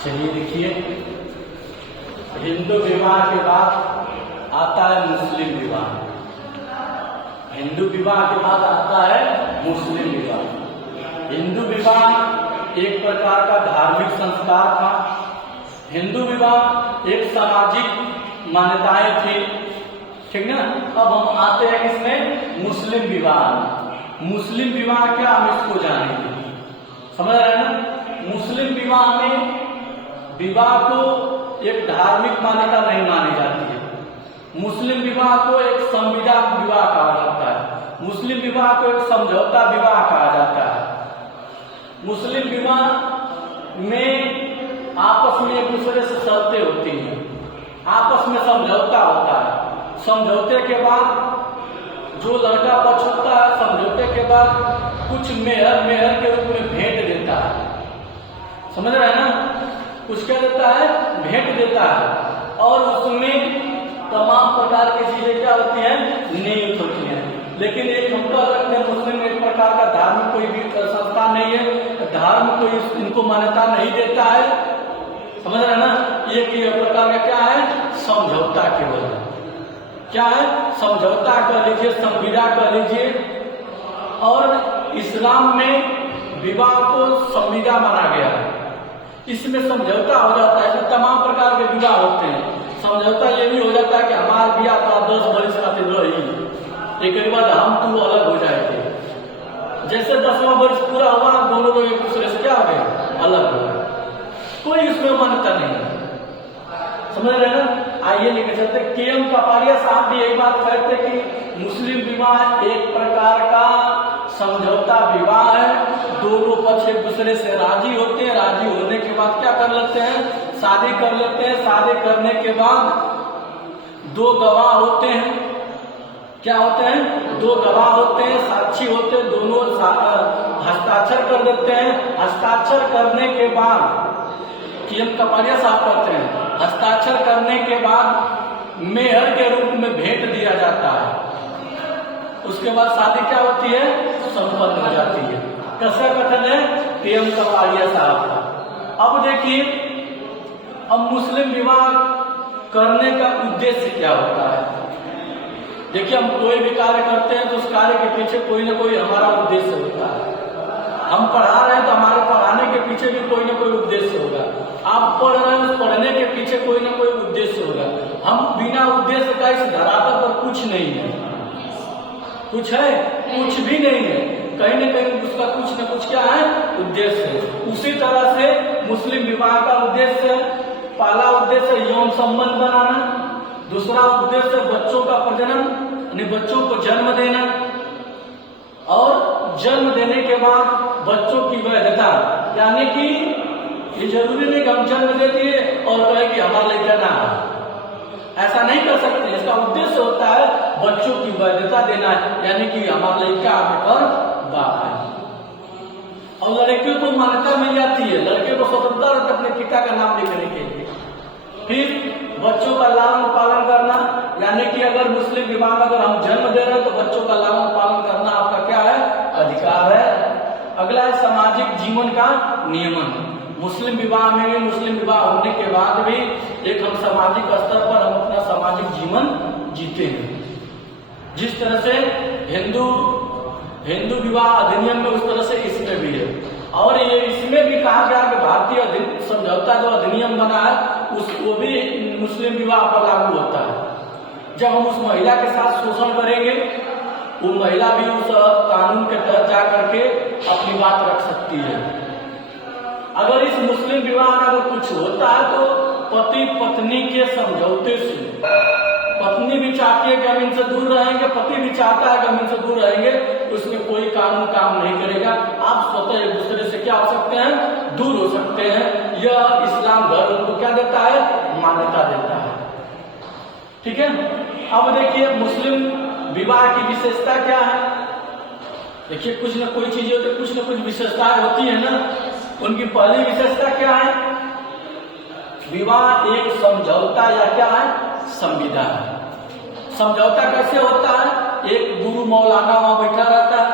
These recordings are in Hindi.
चलिए देखिए, हिंदू विवाह के बाद आता है मुस्लिम विवाह। हिंदू विवाह के बाद आता है मुस्लिम विवाह। हिंदू विवाह एक प्रकार का धार्मिक संस्कार था। हिंदू विवाह एक सामाजिक मान्यताएं थी, ठीक ना। अब हम आते हैं इसमें मुस्लिम विवाह। मुस्लिम विवाह क्या, हम इसको जानेंगे, समझ रहे हैं ना। मुस्लिम विवाह में विवाह को एक धार्मिक मान्यता नहीं मानी जाती है। मुस्लिम विवाह को एक संविधान विवाह कहा जाता है। मुस्लिम विवाह को एक समझौता विवाह कहा जाता है। मुस्लिम विवाह में आपस में एक दूसरे से शर्तें होती हैं, आपस में समझौता होता है। समझौते के बाद जो लड़का पक्ष होता है, समझौते के बाद कुछ मेहर के रूप में भेंट देता है, समझ रहे हैं ना। कुछ क्या देता है, भेंट देता है। और उसमें तमाम प्रकार की चीजें क्या होती हैं, नियुक्त होती हैं। लेकिन एक हम कह सकते हैं मुस्लिम एक प्रकार का धार्मिक कोई भी संस्था नहीं है, धर्म कोई इनको मान्यता नहीं देता है, समझ रहे हैं ना। एक प्रकार का क्या है, समझौता केवल क्या है, समझौता कह लीजिए, संविदा कह लीजिए। और इस्लाम में विवाह को संविदा माना गया है। इसमें समझौता हो जाता है, इसमें तमाम प्रकार के विवाह होते हैं। समझौता ये भी हो जाता है कि हमारा विवाह तो 10 वर्ष खातिर रही, एक बाद हम तू अलग हो जाएंगे। जैसे 10वां वर्ष पूरा हुआ, दोनों लोग एक दूसरे से क्या हो गए, अलग हो गए। कोई उसमें मान्यता नहीं है, समझ रहे ना। आइए लेकर चलते। के.एम. कपाड़िया साहब भी एक बात कहते कि मुस्लिम विवाह एक प्रकार का समझौता विवाह है। दोनों पक्ष एक दूसरे से राजी होते हैं, राजी होने के बाद क्या कर लेते हैं, शादी कर लेते हैं। शादी करने के बाद 2 गवाह होते हैं, क्या होते हैं, 2 गवाह होते हैं, साक्षी होते हैं, दोनों हस्ताक्षर कर देते हैं। हस्ताक्षर करने के बाद के.एम. कपाड़िया साहब कहते हैं, हस्ताक्षर करने के बाद मेहर के रूप में भेंट दिया जाता है। उसके बाद शादी क्या होती है, संपन्न हो जाती है। कैसा कथन है के.एम. कपाड़िया साहब का। अब देखिए, अब मुस्लिम विवाह करने का उद्देश्य क्या होता है। देखिए, हम कोई भी कार्य करते हैं तो उस कार्य के पीछे कोई ना कोई हमारा उद्देश्य होता है। हम पढ़ा रहे हैं तो हमारे पढ़ाने के पीछे भी कोई ना कोई उद्देश्य होगा। आप पढ़ रहे हैं, पढ़ने के पीछे कोई ना कोई उद्देश्य होगा। हम बिना उद्देश्य का इस धरातल पर कुछ नहीं है, कुछ है, कुछ भी नहीं है। कहीं न कहीं उसका कुछ न कुछ क्या है, उद्देश्य है। उसी तरह से मुस्लिम विवाह का उद्देश्य, पहला उद्देश्य यौन संबंध बनाना, दूसरा उद्देश्य बच्चों का प्रजनन, यानी बच्चों को जन्म देना, और जन्म देने के बाद बच्चों की वैधता, यानी कि ये जरूरी नहीं कि हम जन्म दे दिए और कहे कि हमारा लड़का ना हो, ऐसा नहीं कर सकते। इसका उद्देश्य होता है बच्चों की वैधता देना, यानी कि हमारा लड़का आकर बाप है। और लड़कियों को मान्यता मिल जाती है, लड़के को स्वतंत्रता रहता है अपने पिता का नाम लिखने के लिए। फिर बच्चों का लालन पालन करना, यानी कि अगर मुस्लिम विवाह में अगर हम जन्म दे रहे हैं तो बच्चों का लालन पालन करना आपका क्या है, अधिकार है। अगला है सामाजिक जीवन का नियमन। मुस्लिम विवाह में भी, मुस्लिम विवाह होने के बाद भी एक हम सामाजिक स्तर पर हम अपना सामाजिक जीवन जीते हैं। जिस तरह से हिंदू विवाह अधिनियम में, उस तरह से इसमें भी है। और ये इसमें भी कहा गया कि भारतीय समझौता जो अधिनियम बना है उसको भी मुस्लिम विवाह पर लागू होता है। जब हम उस महिला के साथ शोषण करेंगे, वो महिला भी उस कानून के तहत जा करके अपनी बात रख सकती है। अगर इस मुस्लिम विवाह में अगर कुछ होता है तो पति पत्नी के समझौते से, पत्नी भी चाहती है कि हम इनसे दूर रहेंगे, पति भी चाहता है कि हम इनसे दूर रहेंगे, उसमें कोई कानून काम नहीं करेगा। आप स्वतः एक दूसरे से क्या हो सकते हैं, दूर हो सकते हैं। यह इस्लाम धर्म उनको क्या देता है, मान्यता देता है, ठीक है। अब देखिए, मुस्लिम विवाह की विशेषता क्या है। देखिए, कुछ न कोई चीजें होती है, कुछ न कुछ विशेषताएं होती है ना। उनकी पहली विशेषता क्या है, विवाह एक समझौता या क्या है, संविदा है। समझौता कैसे होता है, एक गुरु मौलाना वहां बैठा रहता है,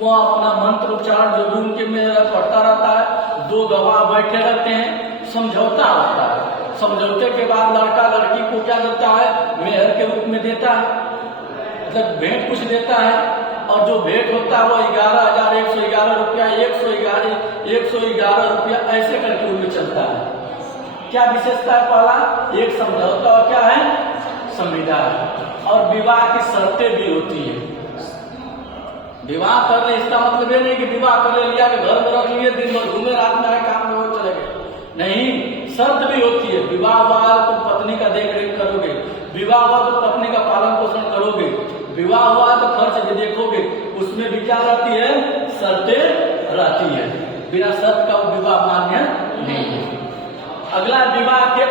वह अपना मंत्र उच्चारण जो भी उनके में पढ़ता रहता है, 2 गवाह बैठे रहते हैं, समझौता होता है। समझौते के बाद लड़का लड़की को क्या देता है, मेहर के रूप में देता है, मतलब भेंट कुछ देता है। और जो भेंट होता है वो 11,111 रुपया, 111 रुपया ऐसे करके उनमें चलता है। क्या विशेषता है? पहला एक समझौता और क्या है, संविदा है। और विवाह की शर्तें भी होती है। विवाह कर ले इसका मतलब ये नहीं कि विवाह कर लिया कि घर में रख लिए, दिन भर घूमे, रात में आए काम में वो चले गए, नहीं, शर्त भी होती है। विवाह हुआ तो पत्नी का देख रेख करोगे, विवाह हुआ तो पत्नी का पालन पोषण करोगे, विवाह हुआ तो खर्च भी देखोगे, उसमें भी क्या रहती है, शर्तें रहती है। बिना शर्त का वो विवाह मान्य नहीं है। अगला विवाह के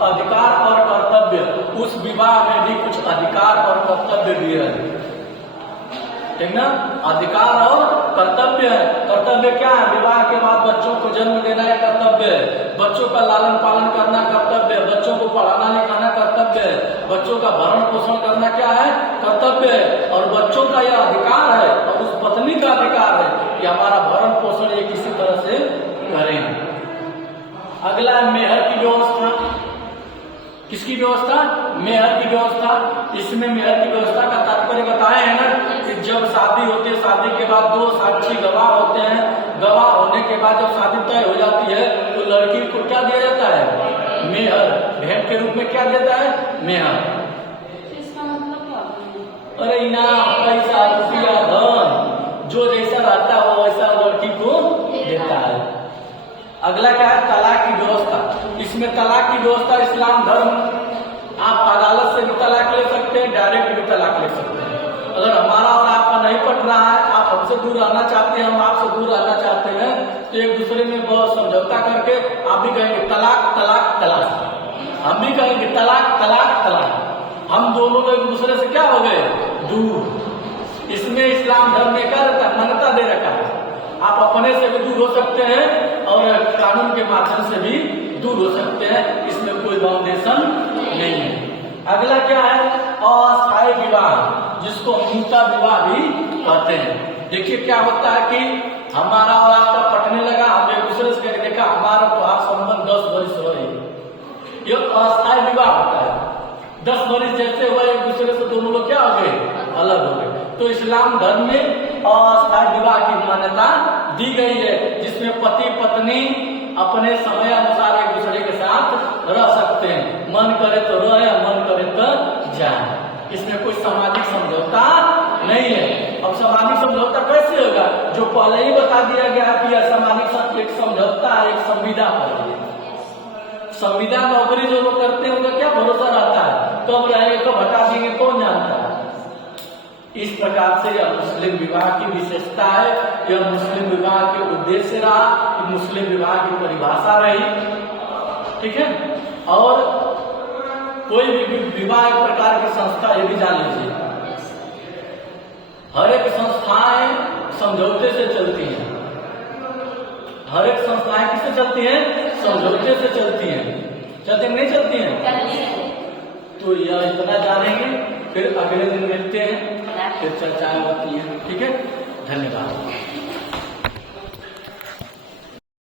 अधिकार और कर्तव्य, उस विवाह में भी कुछ अधिकार और कर्तव्य भी है, ठीक ना। अधिकार और कर्तव्य है। कर्तव्य क्या है? विवाह के बाद बच्चों को जन्म देना है, कर्तव्य है। बच्चों का लालन पालन करना कर्तव्य है। बच्चों को पढ़ाना लिखाना कर्तव्य है। बच्चों का भरण पोषण करना क्या है, कर्तव्य है। और बच्चों का यह अधिकार है और उस पत्नी का अधिकार है कि हमारा भरण पोषण ये किसी तरह से करें। अगला है मेहर की व्यवस्था। किसकी व्यवस्था? मेहर की व्यवस्था। इसमें मेहर की व्यवस्था का तात्पर्य बताए हैं ना कि जब शादी होती है, शादी के बाद 2 साक्षी गवाह होते हैं, गवाह होने के बाद जब शादी तय हो जाती है तो लड़की को क्या दिया जाता है, मेहर। भेंट के रूप में क्या देता है, मेहर। इसका मतलब क्या? अरे इनाम, पैसा, रुपया, धन, जो जैसा रहता है वो वैसा लड़की को देता है। अगला क्या है, तलाक की व्यवस्था। इसमें तलाक की व्यवस्था इस्लाम धर्म, आप अदालत से भी तलाक ले सकते हैं, डायरेक्ट भी तलाक ले सकते हैं। अगर हमारा और आपका नहीं पट रहा है, आप हमसे दूर रहना चाहते हैं, हम आपसे दूर रहना चाहते हैं, तो एक दूसरे में बहुत समझौता करके आप भी कहेंगे तलाक तलाक तलाक, हम भी कहेंगे तलाक तलाक तलाक, हम दोनों लोग एक दूसरे से क्या हो गए, दूर। इसमें इस्लाम धर्म ने क्या रखा, मान्यता दे रखा है, आप अपने से भी दूर हो सकते हैं और कानून के माध्यम से भी दूर हो सकते हैं, इसमें कोई बाउंडेशन नहीं है। अगला क्या है, अस्थायी विवाह, जिसको मूता विवाह भी कहते हैं। देखिए क्या होता है कि हमारा और आपका पटने लगा, हम एक दूसरे से देखा हमारा तो आप संबंध 10 वर्ष रहे, यह अस्थायी विवाह होता है। 10 वर्ष जैसे हुआ एक दूसरे से दोनों लोग क्या हो गए, अलग हो गए। तो इस्लाम धर्म में अस्थायी विवाह की मान्यता दी गई है, जिसमें पति पत्नी अपने समय अनुसार एक दूसरे के साथ रह सकते हैं, मन करे तो रहे, मन करे तो जाए। इसमें कोई सामाजिक समझौता नहीं है। अब सामाजिक समझौता कैसे होगा, जो पहले ही बता दिया गया कि यह सामाजिक एक समझौता है, एक संविदा पर है। संविदा नौकरी जो लोग करते हैं उनका क्या भरोसा रहता है, कब रहेगा कब हटा देंगे कौन जानता है। इस प्रकार से यह मुस्लिम विवाह की विशेषता है, यह मुस्लिम विवाह के उद्देश्य रहा, कि मुस्लिम विवाह की परिभाषा रही, ठीक है। और कोई भी विवाह एक प्रकार की संस्था, ये भी जान लीजिए, हर एक संस्थाएं समझौते से चलती हैं। हर एक संस्थाएं किससे चलती हैं, समझौते से चलती हैं। चलती नहीं चलती हैं? तो यह इतना जानेंगे, फिर अगले दिन मिलते हैं, फिर चर्चाएं होती हैं, ठीक है। धन्यवाद।